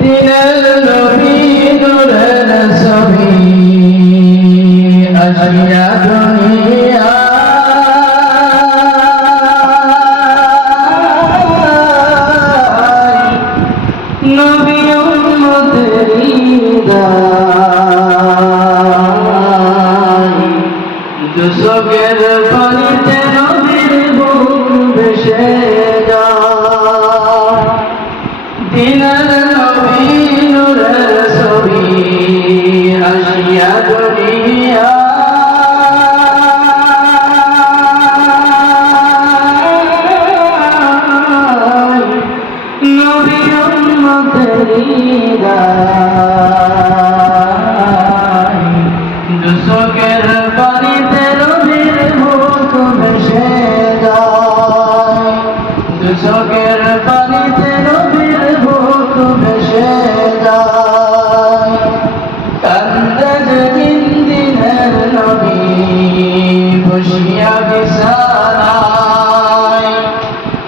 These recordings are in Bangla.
দিনের নবী নূরের ছবি আসিয়া দুনিয়া নবী উম্মতের হৃদয় দুচোখের পানিতে নবীর বুক ভেসে যায় দিনের নবী নূরের ছবি আসিয়া দুনিয়া নবী উম্মতের হৃদয় দুচোখের পানিতে নবীর বুক ভেসে যায় দুচোখের পানিতে নবীর বুক ভেসে যায় কান্দে যেদিন দিনের নবী বসিয়া বিছানায়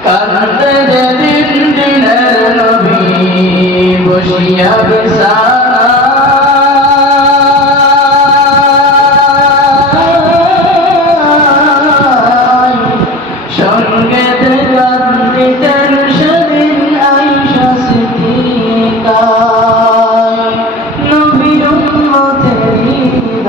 কান্দে যেদিন দিনের নবী বসিয়া বিছানায় সঙ্গে কান্দিতেন সেদিন আয়েশা সিদ্দিকায় নবী উম্মতের হৃদয়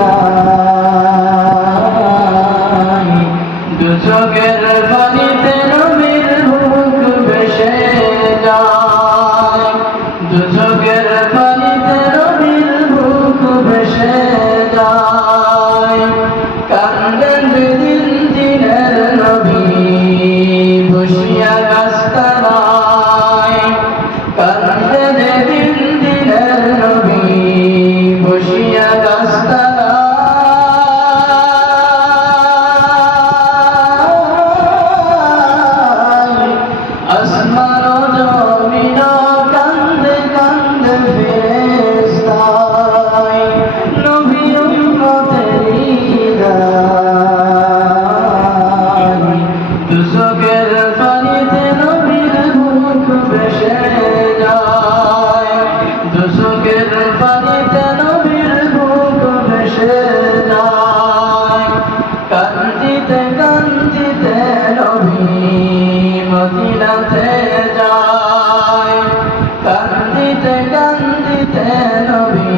দুচোখের পানিতে নবীর বুক ভেসে যায় দুচোখের পানিতে নবীর বুক ভেসে যায় কান্দেন যেদিন দিনের নবী বসিয়া গাছতলায় কান্দে যেদিন দিনের নবী বসিয়া গাছতলায় আসমান জমিন কান্দে কান্দে ফেরেশতায় নবী উম্মতের হৃদয় দুচোখের পানিতে নবীর বুক ভেসে যায় দুচোখের পানিতে নবীর বুক ভেসে যায় কান্দিতে কান্দিতে নবী মদিনাতে যায় কান্দিতে কান্দিতে নবী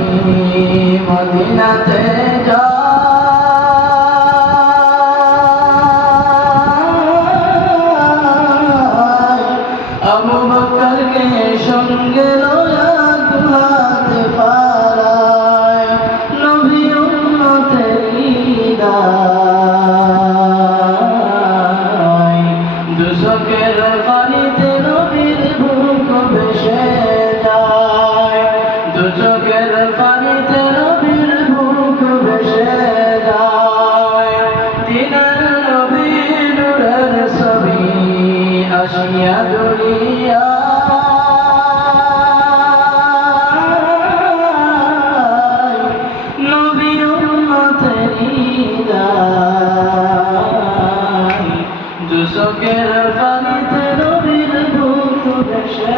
মদিনাতে যায় আবু বকরকে সঙ্গে লয়া গুহাতে পালায় নবী উম্মতের হৃদয় দুচোখের পানিতে নবীর বুক ভেসে যায় দুচোখের পানিতে নবীর বুক ভেসে যায় দিনের নবী নূরের ছবি আসিয়া দুনিয়া নবী উম্মতের হৃদয় দুচোখের পানিতে নবীর বুক ভেসে